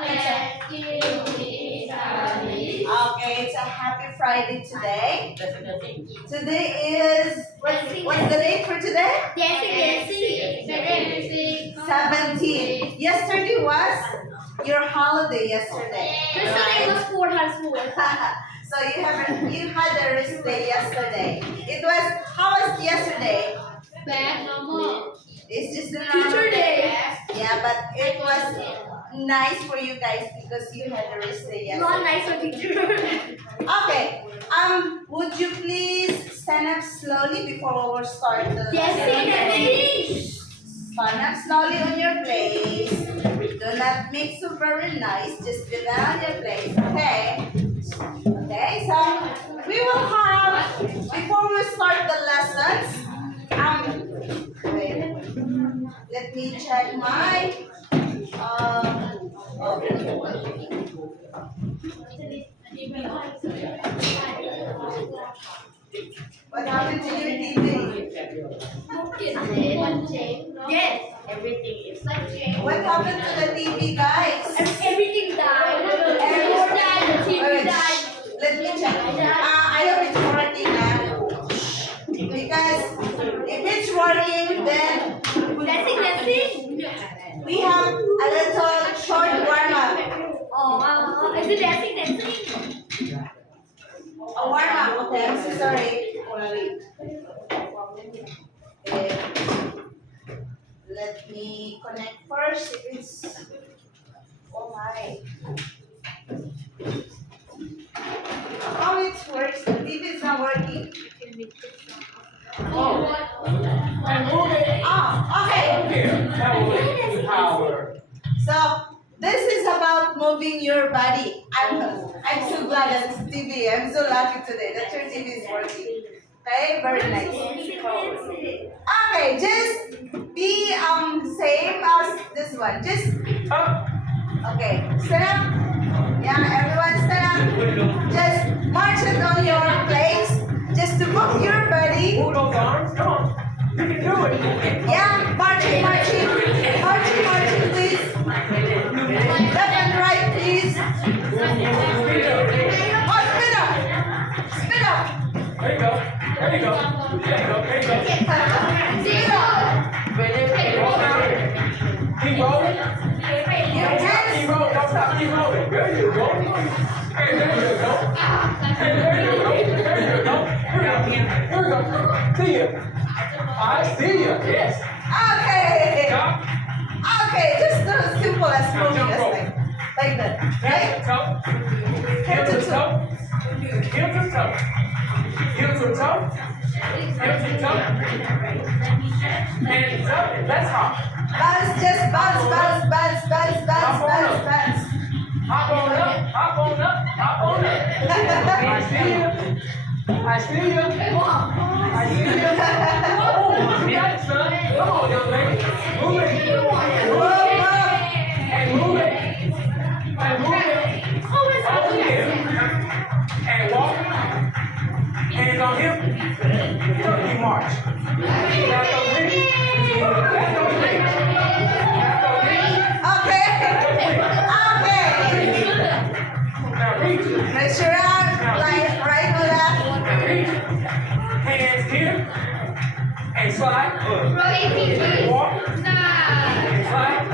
Okay, it's a happy Friday today. Today is, what's the date for today? 17. Yesterday was your holiday yesterday. So you had a rest day yesterday. It was, how was yesterday? It's just a normal day. Yeah, but it was nice for you guys because you had a rest day yesterday. Okay. Would you please stand up slowly before we start the lesson? Stand up slowly on your place. Do not make so very nice. Just be down on your place. Okay. Okay. So we will have, before we start the lessons. Wait. Let me check my. What happened to your TV? Yes. Everything is What happened to the TV, guys? Everything died. The TV died. Let me check. I hope it's working now. Because if it's working, then we have a little short warm-up. Is it dancing? A warm-up, okay? I'm so sorry. Let me connect first. If it's, oh my. How it works? The TV is not working. Oh, okay. So this is about moving your body. I'm so glad that it's TV. I'm so lucky today that your TV is working. Okay, very nice. Okay, just be same as this one. Just okay. Stand up. Yeah, everyone stand up. Just march it on your place. Just to move your body. Move those arms. Come on. You can do it. Yeah, marching, please. Left and right, please. Oh, spin up. There you go. There you go. Keep rolling. Your hands. Keep rolling. Don't stop. Keep rolling. There you go. Hey, there you go. Hey, there you go. Here we go. See ya. I see ya. Yes. Okay. Stop. Okay, just do as simple as moving Jump this rope. like that. Right? Toe. Heel to toe. Heel to toe. Heel to toe. Heel to toe. Hands up. Let's hop. Bounce, just bounce. Hop on up. Hop on up. Hop on up. I see you. I see you. I see you. Oh, you got it, son. Come on, young lady. Move it. And move it. And move it. Over here. And walk. Hands on hip. Turkey march. That's those legs. That's those legs. That's those legs. Okay. Now reach. Raise your arm, like right or left. Now reach. Hands here. And slide. Walk. And slide.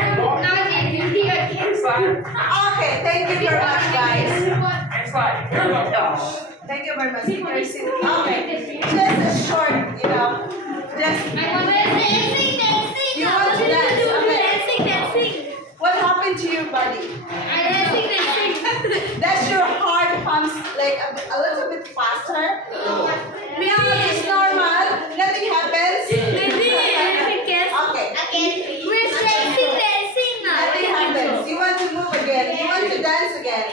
And walk. And slide. Okay, thank you very much, guys. And slide. Here we go. Thank you very much. Okay, just a short, just you want to dance. Okay. What happened to your body? Does your heart pumps like a little bit faster? Yeah, it's normal. Nothing happens. Okay. Nothing happens. You want to move again. You want to dance again.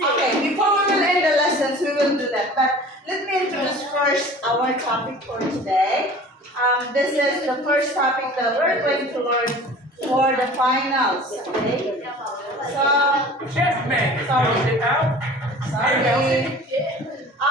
Okay, before we will end the lessons, we will do that. But let me introduce first our topic for today. This is the first topic that we're going to learn for the finals. Okay. So, Chest man. Sorry. Out. sorry.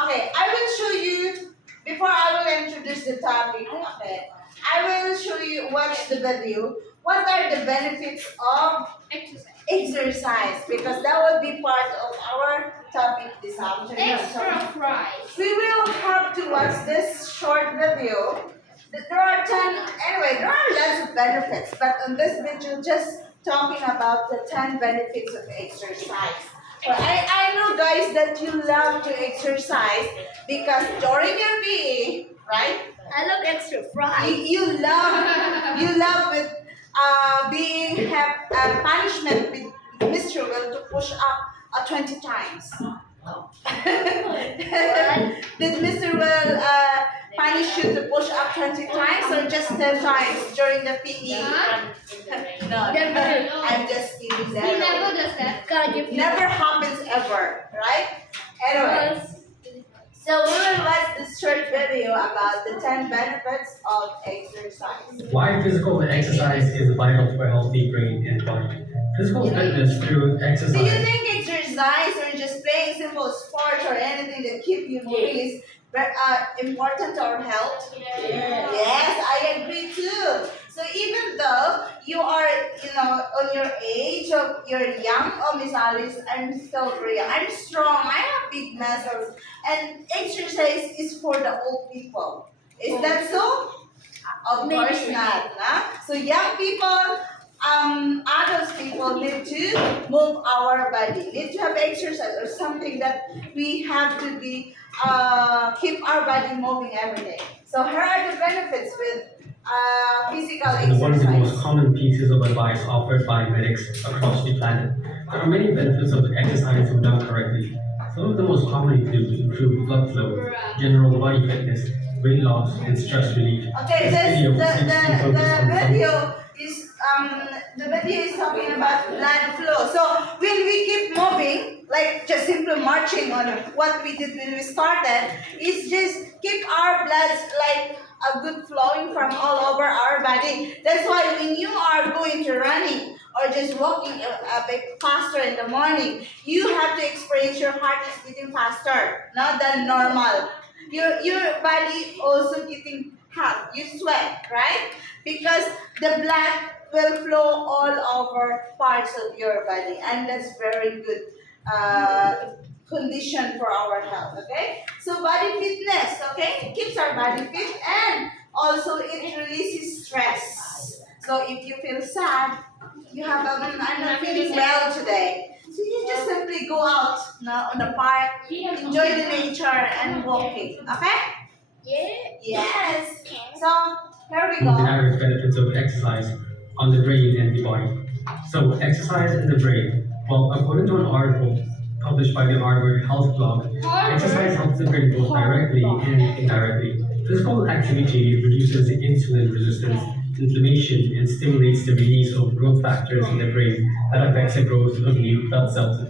Okay, I will show you, before I will introduce the topic, okay, I will show you, watch the video. what are the benefits of Exercise. exercise? Because that will be part of our topic this afternoon. So Extra fries. we will have to watch this short video. There are 10, anyway, there are lots of benefits, but on this video, just talking about the 10 benefits of exercise. So I know, guys, that you love to exercise because during your PE, right? I love extra fries. You love with being have punishment with Mr. Will to push up 20 times. Did Mr. Will punish you to push up 20 times or just 10 times during the PE? No, Never. I'm just kidding. He never does that. God, give you. Never happens ever, right? Anyway, so we will watch this short video about the 10 benefits of exercise. Why physical exercise is vital for a healthy brain and body. Physical fitness through Do you exercise. think exercise or just playing simple sports or anything that keep you moving is important to our health? Yes, I agree too. So even though you are, on your age of you're young, oh Miss Alice, I'm still very young. I'm strong. I have big muscles, and exercise is for the old people. Is that so? Of course not. Nah? So young people, adult people need to move our body. Need to have exercise or something that we have to be keep our body moving every day. So here are the benefits with physical And one of the most exercise. common pieces of advice offered by medics across the planet. There are many benefits of exercise when done correctly. Some of the most common include improved blood flow, general body fitness, weight loss, and stress relief. Okay, This video the seeks to focus on some- video is talking about blood flow. So when we keep moving, like just simply marching on what we did when we started, is just keep our blood like a good flowing from all over our body. That's why when you are going to running or just walking a bit faster in the morning, you have to experience your heart is beating faster, not than normal. Your body also getting hot. You sweat, right? Because the blood will flow all over parts of your body, and that's very good condition for our health. Okay, so body fitness. Okay, it keeps our body fit, and also it releases stress. So if you feel sad, you have I'm not feeling well today. So you just simply go out now on the park, enjoy the nature and walking. Okay? Yeah. Yes. So here we The go. average benefits of exercise on the brain and the body. So, exercise in the brain. Well, according to an article published by the Harvard Health Blog, exercise helps the brain both directly and indirectly. Physical activity reduces insulin resistance, inflammation, and stimulates the release of growth factors in the brain that affects the growth of new blood cells.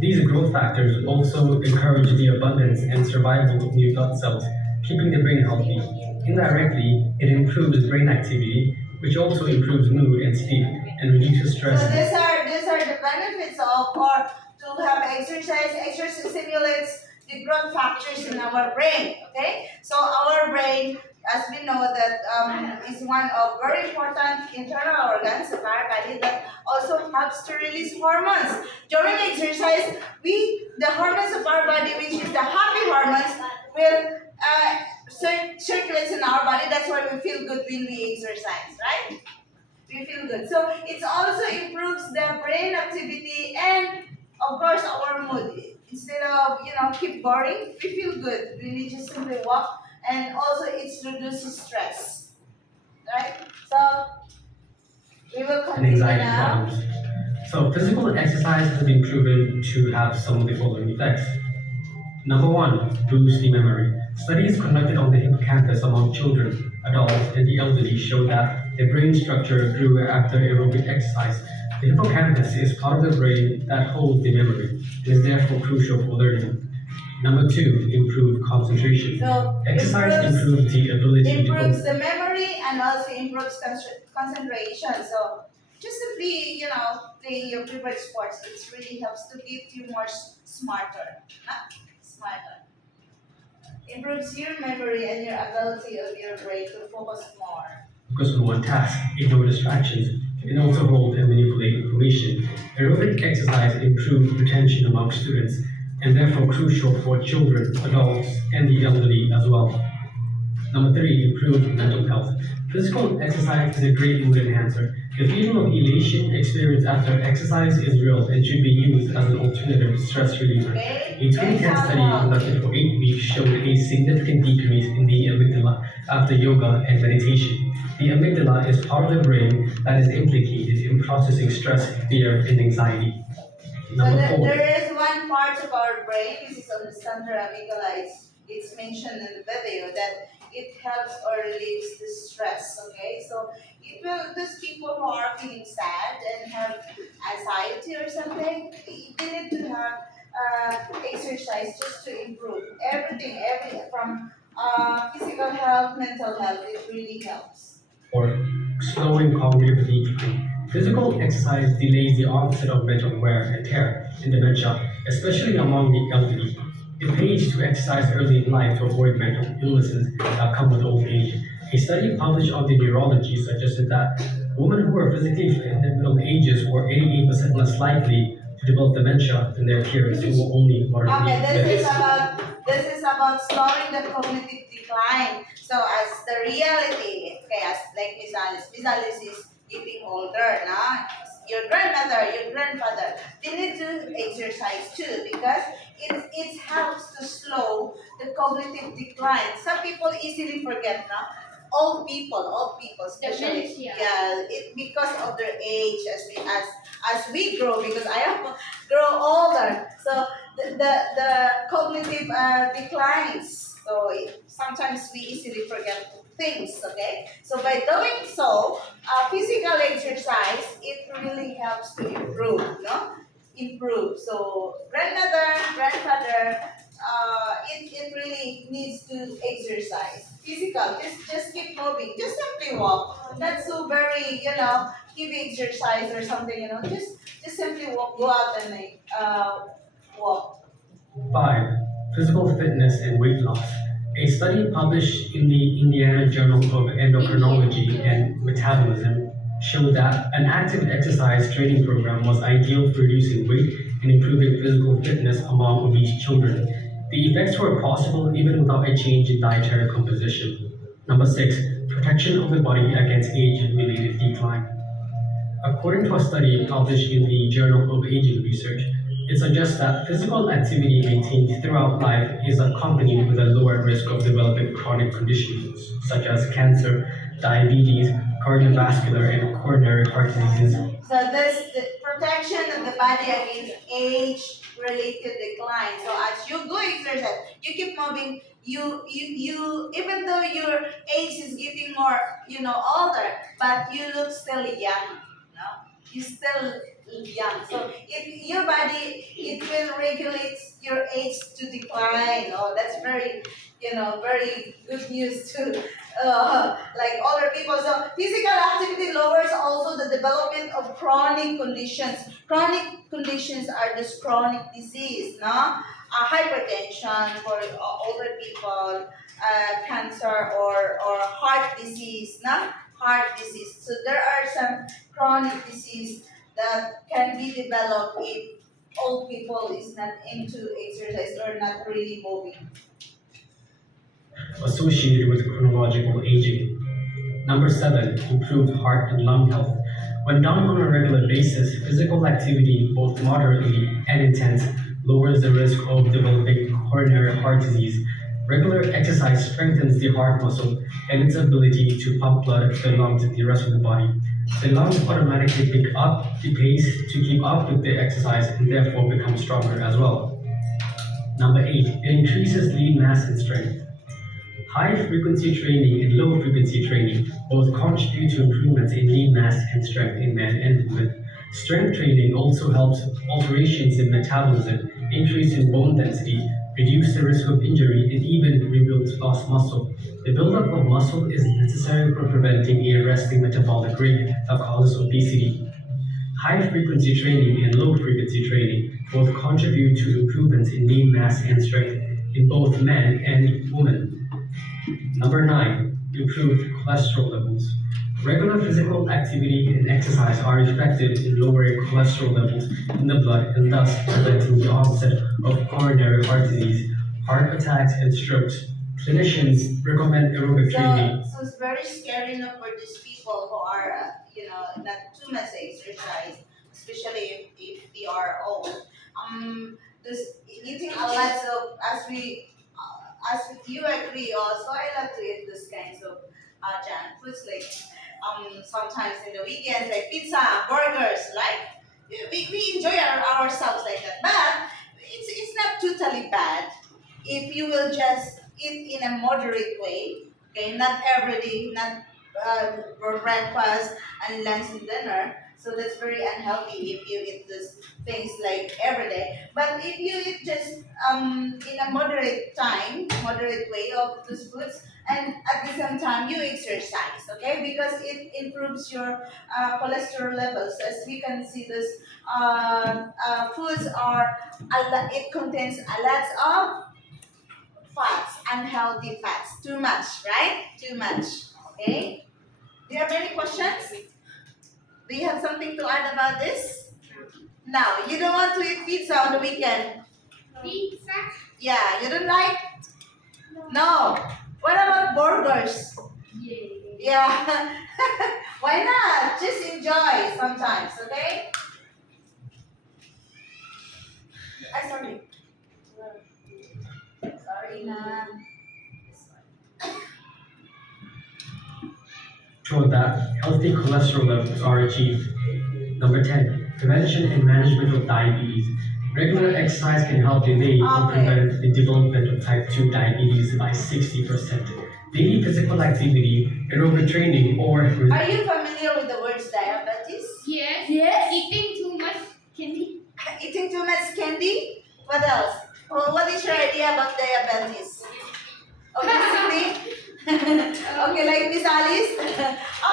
These growth factors also encourage the abundance and survival of new blood cells, keeping the brain healthy. Indirectly, it improves brain activity, which also improves mood and sleep and reduces So stress. these are the benefits of or to have exercise. Exercise stimulates the growth factors in our brain. Okay, so our brain, as we know, that is one of very important internal organs of our body that also helps to release hormones. During exercise, the hormones of our body, which is the happy hormones, will circulates in our body. That's why we feel good when we exercise, right? We feel good. So it also improves the brain activity and of course our mood. Instead of keep boring, we feel good when we just simply walk, and also it reduces stress, right? So we will And continue anxiety now. problems. So, physical exercise has been proven to have some of the following effects. Number one, boost the memory. Studies conducted on the hippocampus among children, adults, and the elderly show that the brain structure grew after aerobic exercise. The hippocampus is part of the brain that holds the memory. It is therefore crucial for learning. Number two, improve concentration. So Exercise improves the ability to improves the memory and also improves concentration. So just simply, playing your favorite sports, it really helps to get you more smarter. Smarter. Improves your memory and your ability of your brain to focus more. focus on one task, ignore distractions, It also holds and manipulates information. Aerobic exercise improves retention among students and therefore crucial for children, adults, and the elderly as well. Number 3, improve mental health. Physical exercise is a great mood enhancer. The feeling of elation experienced after exercise is real and should be used as an alternative stress reliever. A 2010 study conducted for 8 weeks showed a significant decrease in the amygdala after yoga and meditation. The amygdala is part of the brain that is implicated in processing stress, fear, and anxiety. So Number 4. there is one part of our brain which is on the center amygdala. It's mentioned in the video that it helps or relieves the stress. Okay, so it will those people who are feeling sad and have anxiety or something, they need to have exercise just to improve everything, from physical health, mental health. It really helps. Or slowing cognitive decline. Physical exercise delays the onset of mental wear and tear in dementia, especially among the elderly. It pays to exercise early in life to avoid mental illnesses that come with old age. A study published on the neurology suggested that women who are physically fit in their middle ages were 88% less likely to develop dementia than their peers who were only moderately Okay, fit. this is about slowing the cognitive decline. So as the reality, okay, as like Miss Alice is getting older now. Your grandmother, your grandfather, they need to exercise too because it helps to slow the cognitive decline. Some people easily forget now. Old people especially. Dementia. Yeah, because of their age as we grow, because I am grow older. So the cognitive declines. So sometimes we easily forget things, okay? So by doing so, physical exercise, it really helps to improve, no? Improve. So grandmother, grandfather, it really needs to exercise. Physical, just keep moving, just simply walk. Not so very, heavy exercise or something, just simply walk, go out and walk. 5. Physical fitness and weight loss. A study published in the Indiana Journal of Endocrinology and Metabolism showed that an active exercise training program was ideal for reducing weight and improving physical fitness among obese children. The effects were possible even without a change in dietary composition. Number 6. Protection of the body against age-related decline. According to a study published in the Journal of Aging Research, it suggests that physical activity maintained throughout life is accompanied with a lower risk of developing chronic conditions such as cancer, diabetes, cardiovascular, and coronary heart diseases. So the protection of the body against age-related decline. So as you go exercise, you keep moving. You even though your age is getting more, older, but you look still young. You still young. So if your body, it will regulate your age to decline. Oh, that's very, very good news to like older people. So physical activity lowers also the development of chronic conditions. Chronic conditions are this chronic disease, no? Hypertension for older people, cancer or heart disease, no? Heart disease. So there are some chronic disease that can be developed if old people is not into exercise or not really moving. Associated with chronological aging. Number 7. Improved heart and lung health. When done on a regular basis, physical activity, both moderately and intense, lowers the risk of developing coronary heart disease. Regular exercise strengthens the heart muscle and its ability to pump blood to the lungs and the rest of the body. The lungs automatically pick up the pace to keep up with the exercise and therefore become stronger as well. Number 8. It increases lean mass and strength. High-frequency training and low-frequency training both contribute to improvements in lean mass and strength in men and women. Strength training also helps alterations in metabolism, increase in bone density, reduce the risk of injury, and even rebuilds lost muscle. The buildup of muscle is necessary for preventing a resting metabolic rate that causes obesity. High-frequency training and low-frequency training both contribute to improvements in lean mass and strength in both men and women. Number 9. Improved cholesterol levels. Regular physical activity and exercise are effective in lowering cholesterol levels in the blood and thus preventing the onset of coronary heart disease, heart attacks, and strokes. Clinicians recommend aerobic training. So it's very scary, you know, for these people who are, not too much exercise, especially if they are old. This eating a lot of, as you agree also, I love to eat this kinds of junk foods like sometimes in the weekends like pizza, burgers, like we enjoy ourselves like that. But it's not totally bad if you will just eat in a moderate way. Okay, not every day, not for breakfast and lunch and dinner. So that's very unhealthy if you eat these things like every day. But if you eat just in a moderate way of these foods, and at the same time you exercise, okay, because it improves your cholesterol levels. As we can see, this foods are it contains a lot of fats, unhealthy fats, too much, right? Too much. Okay. Do you have any questions? Do you have something to add about this? No, you don't want to eat pizza on the weekend. Pizza? Yeah, you don't like? No. What about burgers? Yeah. Yeah. Why not? Just enjoy sometimes, okay? Sorry. Sorry, na. Show that healthy cholesterol levels are achieved. Number 10, prevention and management of diabetes. Regular exercise can help delay or Okay. prevent the development of type 2 diabetes by 60%. Daily physical activity, aerobic training, or Are you familiar with the words diabetes? Yes. Yes. Eating too much candy. Eating too much candy? What else? Oh, what is your idea about diabetes? Obesity? Okay, like Miss Alice?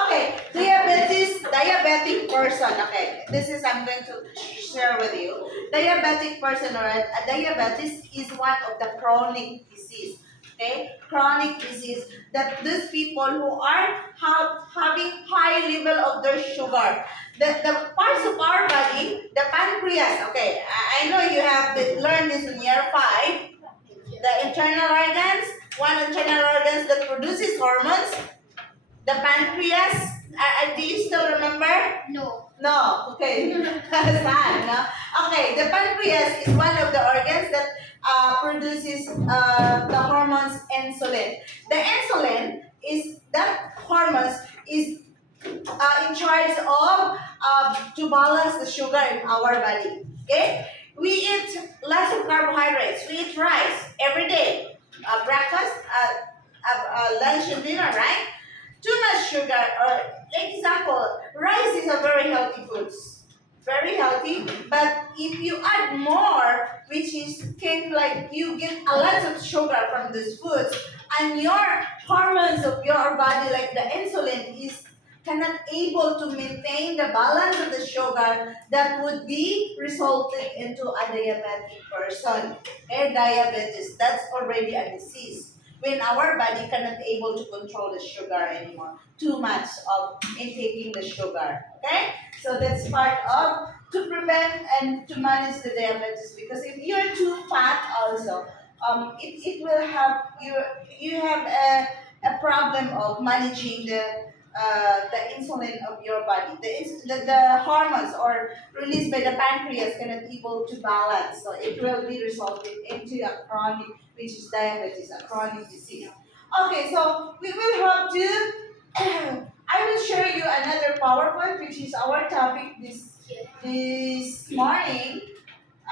Okay, diabetic person. Okay, this is I'm going to share with you. Diabetic person or a diabetes is one of the chronic disease. Okay, chronic disease that these people who are having high level of their sugar. The parts of our body, the pancreas. Okay, I know you have learned this in year 5. The internal organs, one internal organs that produces hormones, the pancreas. Do you still remember? No. No. Okay. Sad, no? Okay, the pancreas is one of the organs that produces the hormones insulin. The insulin is that hormones is in charge of to balance the sugar in our body. Okay, we eat lots of carbohydrates. We eat rice every day, breakfast, lunch, and dinner. Right? Too much sugar. Or like example, rice is a very healthy food. Very healthy, but if you add more, which is kind of like you get a lot of sugar from these foods, and your hormones of your body, like the insulin, is cannot able to maintain the balance of the sugar, that would be resulting into a diabetic person. Okay, diabetes, that's already a disease. When our body cannot able to control the sugar anymore, too much of intaking the sugar. Okay, so that's part of to prevent and to manage the diabetes. Because if you're too fat, also, it will have you have a problem of managing the insulin of your body. The hormones or released by the pancreas cannot able to balance, so it will be resulting into a chronic, which is diabetes, a chronic disease. Okay, so we will have to. I will show you another PowerPoint, which is our topic this morning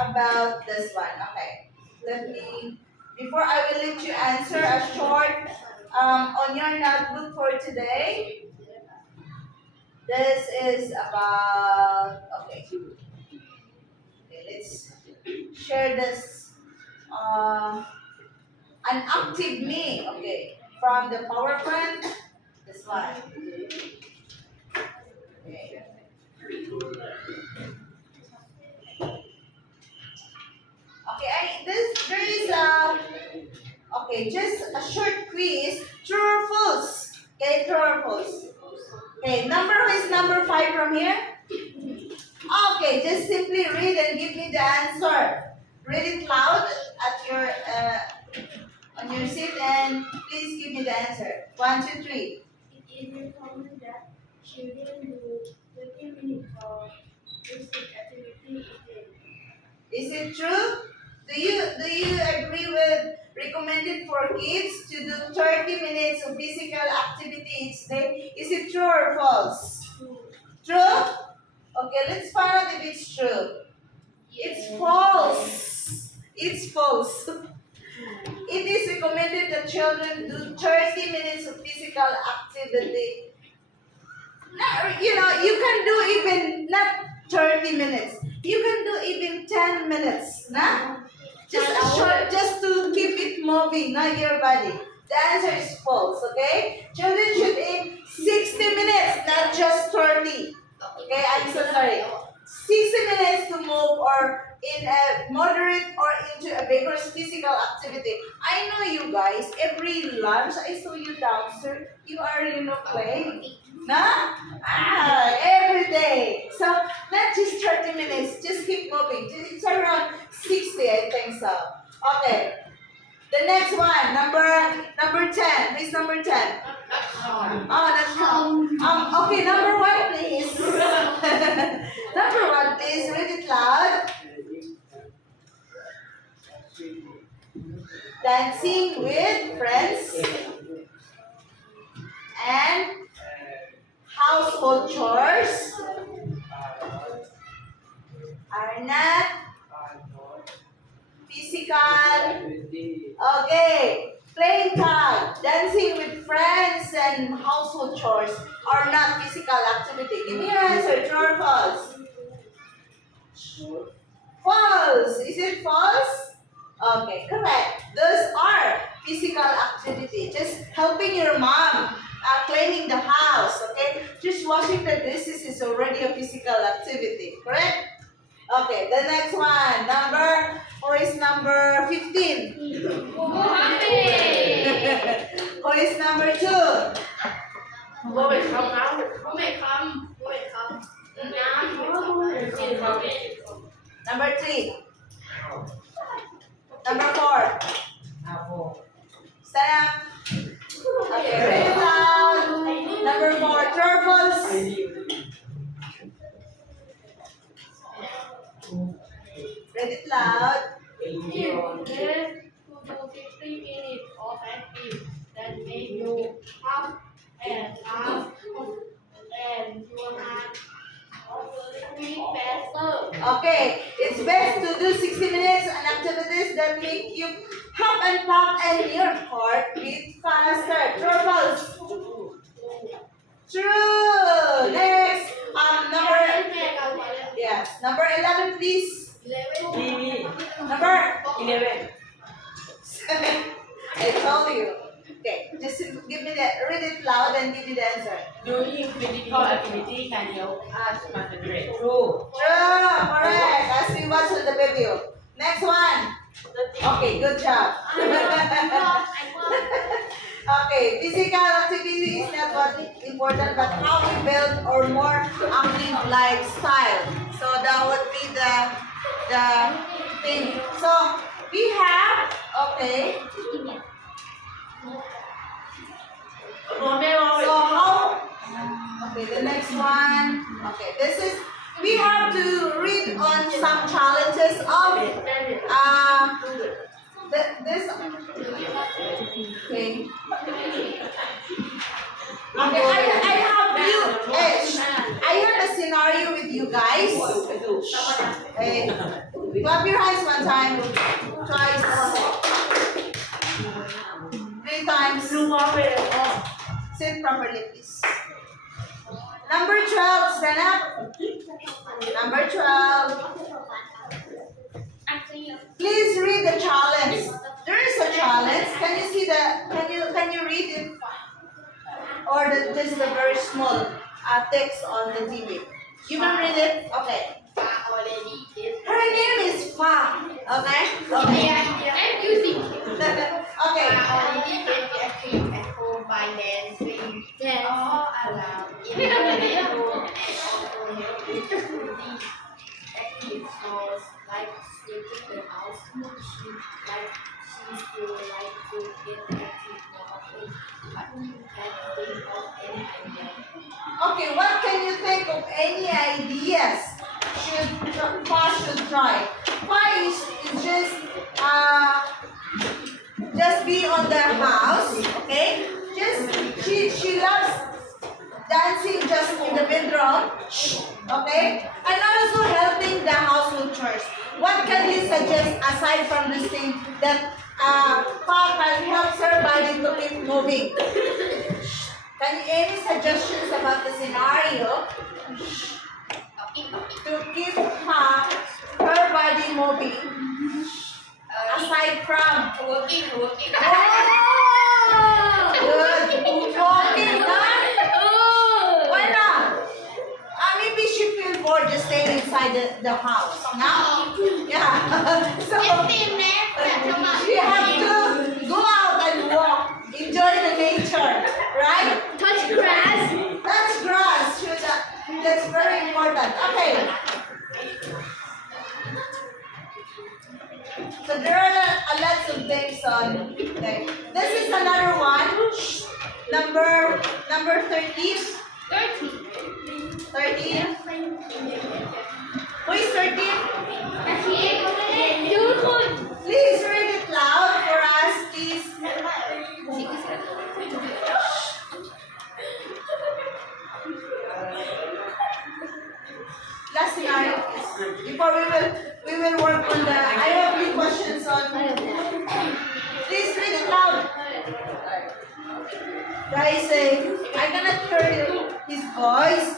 about this one. Okay, let me. Before I will let you answer a short on your notebook for today. This is about, okay, let's share this, an active me, okay, from the PowerPoint, this one. Okay. Okay, there is okay, just a short quiz, true or false, okay, true or false. Okay, who is number 5 from here? Okay, just simply read and give me the answer. Read it loud at your on your seat and please give me the answer. 1, 2, 3. It is very common that children do 20 minutes of basic activity each day. Is it true? Do you agree with recommended for kids to do 30 minutes of physical activity each day? Is it true or false? True? Okay, let's find out if it's true. It's false. It's false. It is recommended that children do 30 minutes of physical activity. Now, you can do even not 30 minutes. You can do even 10 minutes. Nah? Just to keep it moving, not your body. The answer is false, okay? Children should aim 60 minutes, not just 30. Okay, I'm so sorry. 60 minutes to move or in a moderate or into a vigorous physical activity. I know you guys, every lunch I saw you downstairs, you are, playing. Nah? Every day. So, not just 30 minutes, just keep moving. It's around 60, I think so. Okay. The next one, number 10. Who's number 10? Oh, that's okay, number 1, please. Number 1, please. Read it loud. Dancing with friends and household chores are not physical. Okay. Playing tag, dancing with friends, and household chores are not physical activity. Give me your answer, true or false? False. Is it false? Okay, correct. Those are physical activity. Just helping your mom, cleaning the house, okay? Just washing the dishes is already a physical activity, correct? Okay, the next one, who is number 15? Who is number 2? Number 3? Number 4? Stand up. Okay, read it loud. Number 4, turtles. Read it loud. If you dare to do 60 minutes of activity that make you up and laugh and your heart beat faster. Okay, it's best to do 60 minutes and activities that make you hop and pop and your heart beat faster. True or false? True. Next, number 11, please. Number 11. I told you. Okay, just give me read it loud and give me the answer. Doing physical activity can help us concentrate. True. True, correct. As we watch on the video. Next one. Okay, good job. Okay, physical activity is not what important, but how we build or more active lifestyle. So that would be the thing. So we have So how? Okay, the next one. Okay, we have to read on some challenges of this. Okay. Okay, I have a scenario with you guys. Hey, clap your hands one time, twice, 3 times. Sit properly, please. Number 12, stand up. Number 12. Please read the challenge. There is a challenge. Can you see can you read it? Or this is the very small text on the TV. You can read it? Okay. Her name is Fa. Okay? Okay. Okay. house, like sweeping the house. She like she still like to get active more often, but can't think of any idea. Okay, what can you think of any ideas Pa should try? Pa is just be on the house, okay? She loves dancing just in the bedroom, okay? And also helping the household chores. What can you suggest aside from this thing that Pa can help her body to keep moving? Any suggestions about the scenario to keep her body moving aside from Working. good walking, huh? Why not? Maybe she feel bored just staying inside the house. No? Yeah. So she have to go out and walk, enjoy the nature, right? Touch grass. That's grass. That's very important. Okay. So there are lots of things on. Okay. This is another one. Number 13. 13. Who is 13? Please read it loud for us, please. Last scenario. Before we will work on the. I have 3 questions on. Please read it loud. Guys, I cannot hear his voice.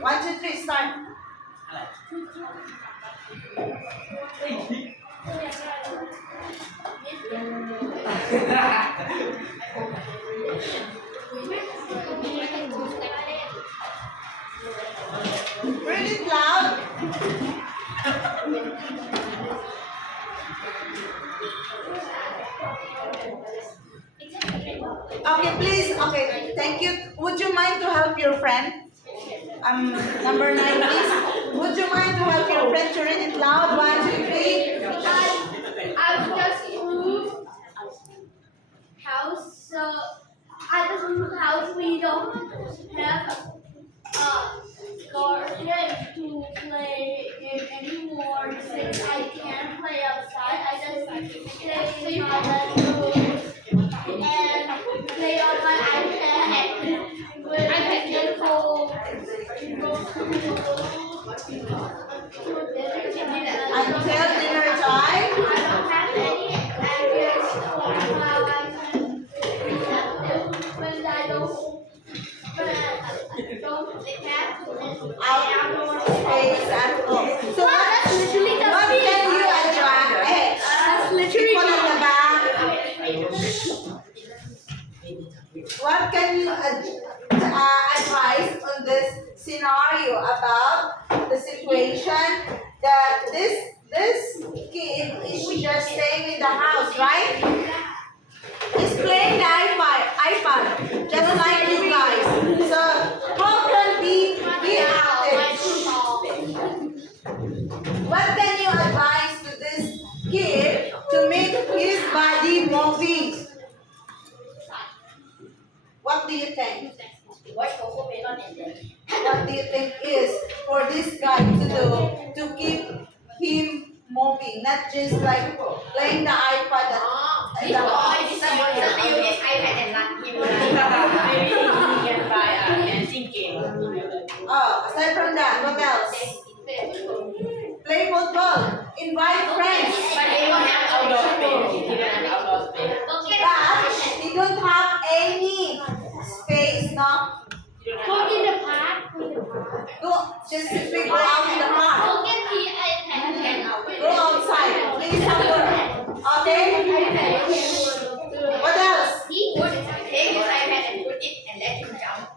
1, 2, 3, start. Read it loud. Okay, please. Okay, thank you. Would you mind to help your friend? Number 9, please. Would you mind to help your friend to read it loud? 1, 2, 3. I've just moved house, so I just moved house. We don't have a garden to play in anymore since I can't play outside. I just stay in my bedroom and play on my iPad when I get home. Until dinner time. I don't have any ideas for how I can when I don't have Outdoor space at home. So what can you advise? Hey, people at the back. What can you advise on this scenario about the situation that this kid is just staying in the house, right? He's playing the iPad, just like you guys. So how can he be active? What can you advise to this kid to make his body moving? What do you think? What do you think is for this guy to do to keep him moving, not just like playing the iPad and the Maybe he can buy a dancing game. aside from that, what else? Play football, invite friends. But they don't have outdoor space. He didn't have outdoor space. But he don't have any space, no? Go in the park. Go, just simply go out in the park. Go get the iPad. Go outside, please have work. Okay? What else? Take his iPad and put it and let him jump.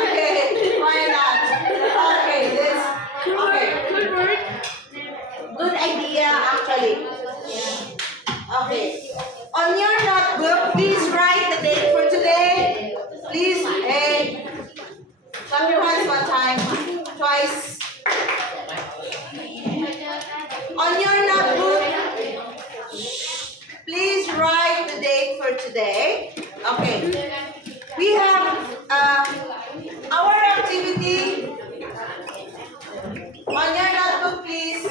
Okay, why not? Okay, this. Okay. Good idea, actually. Okay. On your notebook, please write the date for today. Please, hey, clap your hands 1 time, twice. today. Okay. We have our activity on your notebook, please.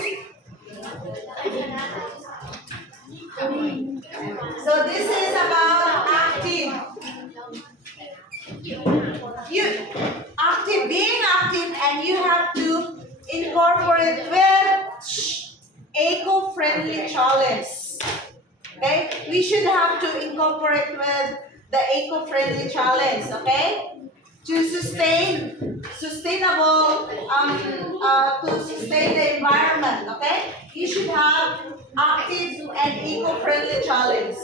So this is about active. Being active, and you have to incorporate with eco-friendly challenge. Okay, we should have to incorporate with the eco-friendly challenge. Okay, to sustain sustainable to sustain the environment. Okay, you should have active and eco-friendly challenge.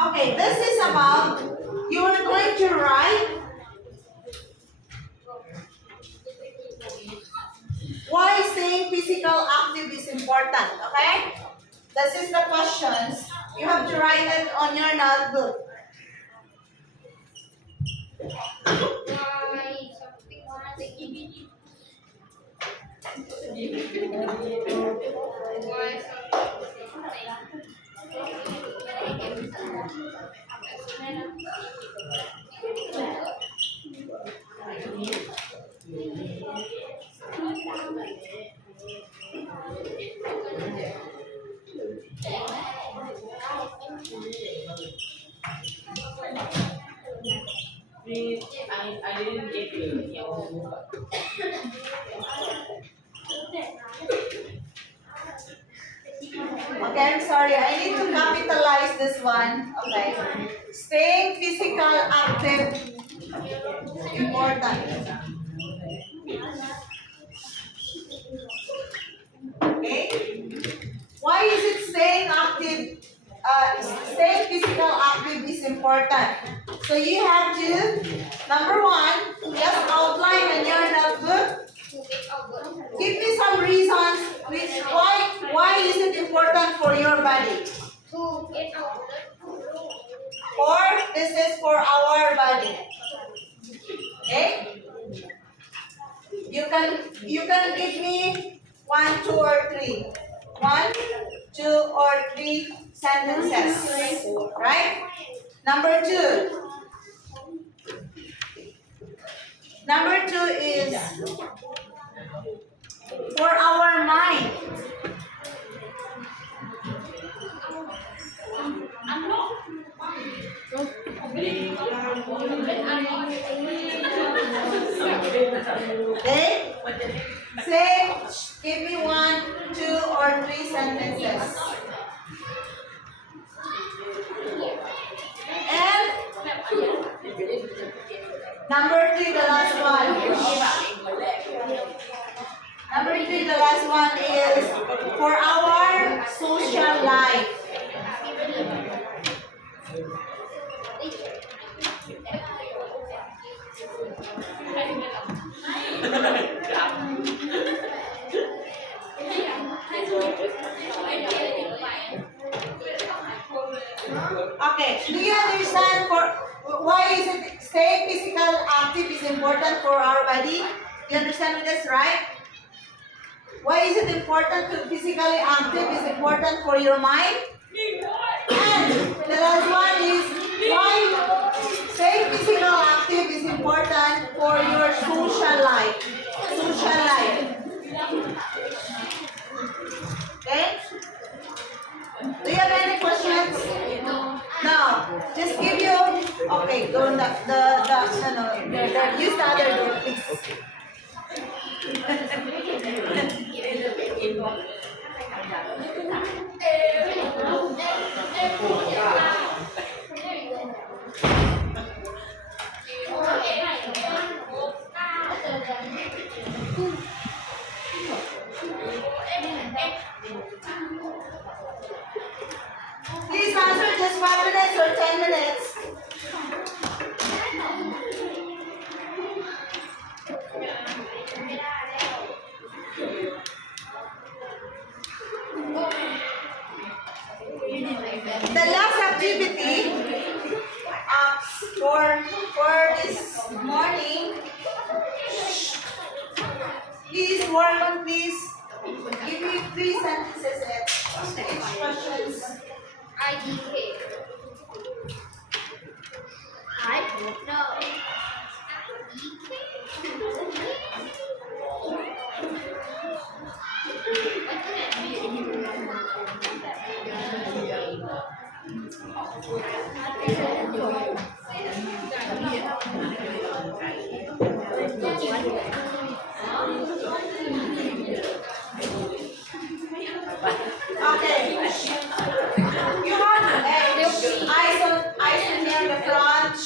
Okay, this is about, you are going to write why staying physical active is important, okay? This is the questions. You have to write it on your notebook. I didn't get your Okay, I'm sorry. I need to capitalize this one. Okay. Staying physical active important. Okay. Why is it staying active? Staying physical active is important. So you have to, number one, just outline in your notebook. Give me some reasons why is it important for your body? For this is for our body. Okay? You can give me 1, 2, or 3. 1, 2, or 3 sentences. Right? Number 2. Number 2 is for our mind. Okay? Say, give me 1, 2, or 3 sentences. And number 3, the last one. Number 3, the last one is for our social life. Okay, do you understand why is it staying physical active is important for our body? You understand this, right? Why is it important to physically active is important for your mind? And the last one is why staying physical active is important for your social life. Social life. Okay? Do you have any questions? No. Just give you. Okay, go on use the other door, please. Please answer just 5 minutes or 10 minutes. The last guys work on this. Give me 3 sentences each questions. IDK. I don't know. Okay. You have eyes near the front.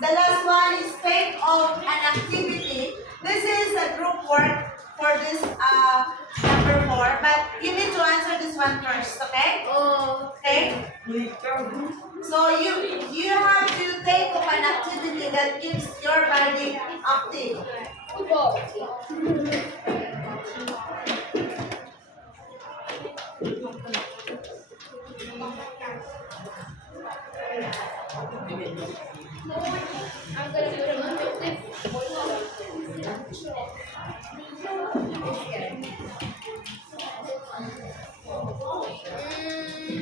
The last one is think of an activity. This is a group work for this number 4, but you need to answer this one first, okay? Okay? So you have to think of an activity that keeps your body active. Football. I'm gonna put it on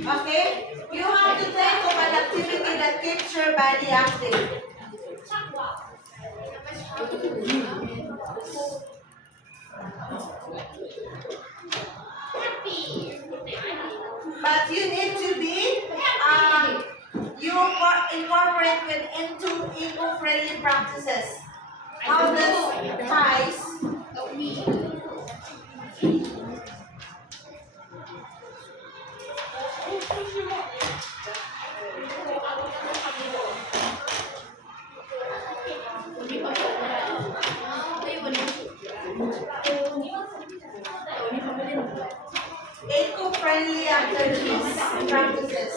Okay? You have to think of an activity that keeps your body active. But you need to be incorporate it into eco-friendly practices. How does ties eco-friendly activities and practices?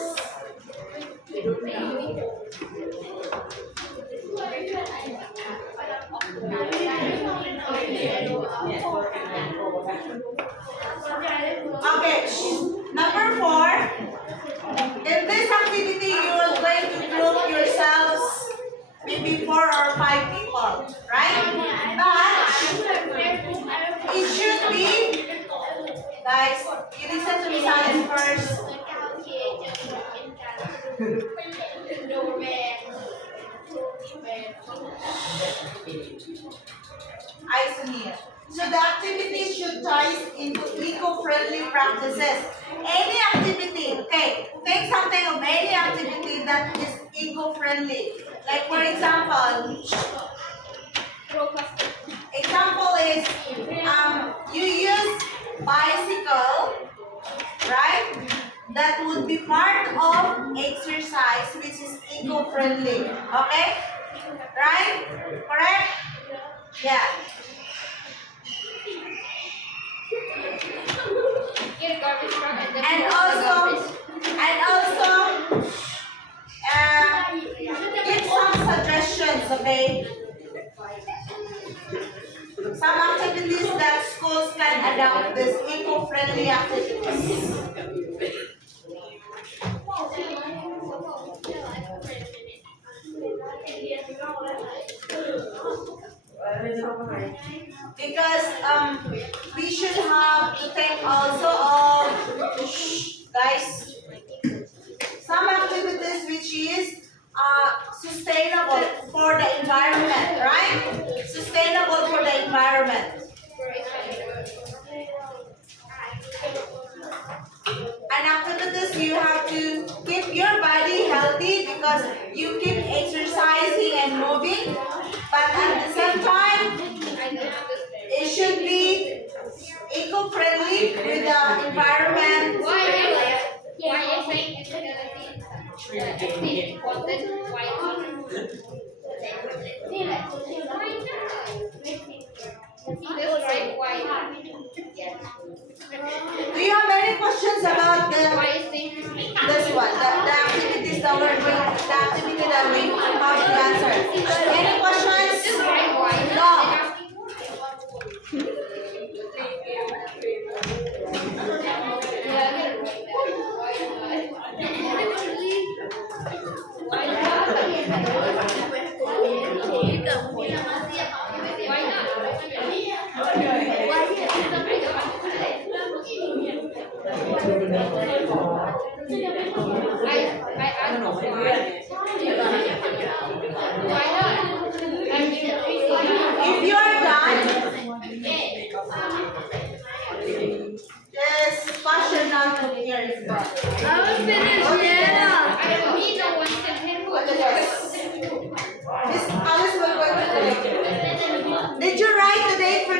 Okay, number 4. In this activity, you are going to group yourselves maybe 4 or 5 people, right? But it should be, guys, you listen to me silent first. Eyes in here. So the activity should ties into eco-friendly practices. Any activity, okay, think something of any activity that is eco-friendly. Like for example is you use bicycle, right? That would be part of exercise which is eco-friendly. Okay? Right? Correct? Yeah. Get a garbage truck and then And also give some suggestions, okay? Some activities that schools can adopt this eco-friendly activities. Because we should have to think also of guys, some activities which is sustainable for the environment, right? Sustainable for the environment. And activities you have to keep your body healthy because you keep exercising and moving, but at the same time it should be eco-friendly with the environment. Do you have any questions about this one? The activities that we're doing, the activity that we have to answer. Any questions? No.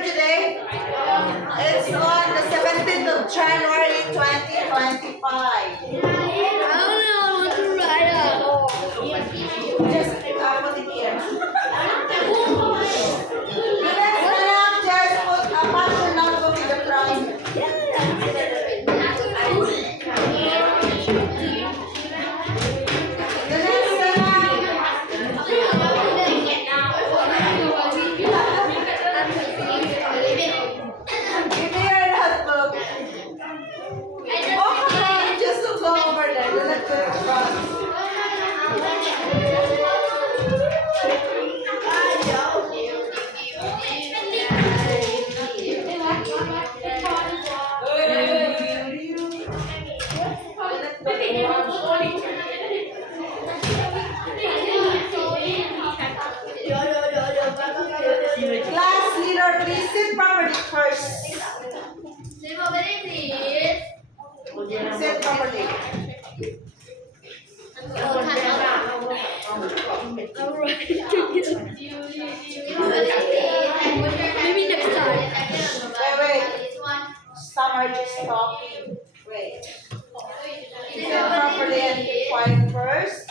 today? It's on the 17th of January 2025. Just put it here. Just put a passion notebook in the front. Give me your notebook. Oh, come on, just to go over there. Do not go front. Class leader, please sit properly first. Sit properly. Maybe next time. Wait. Some are just talking. Wait. Sit properly and be quiet first.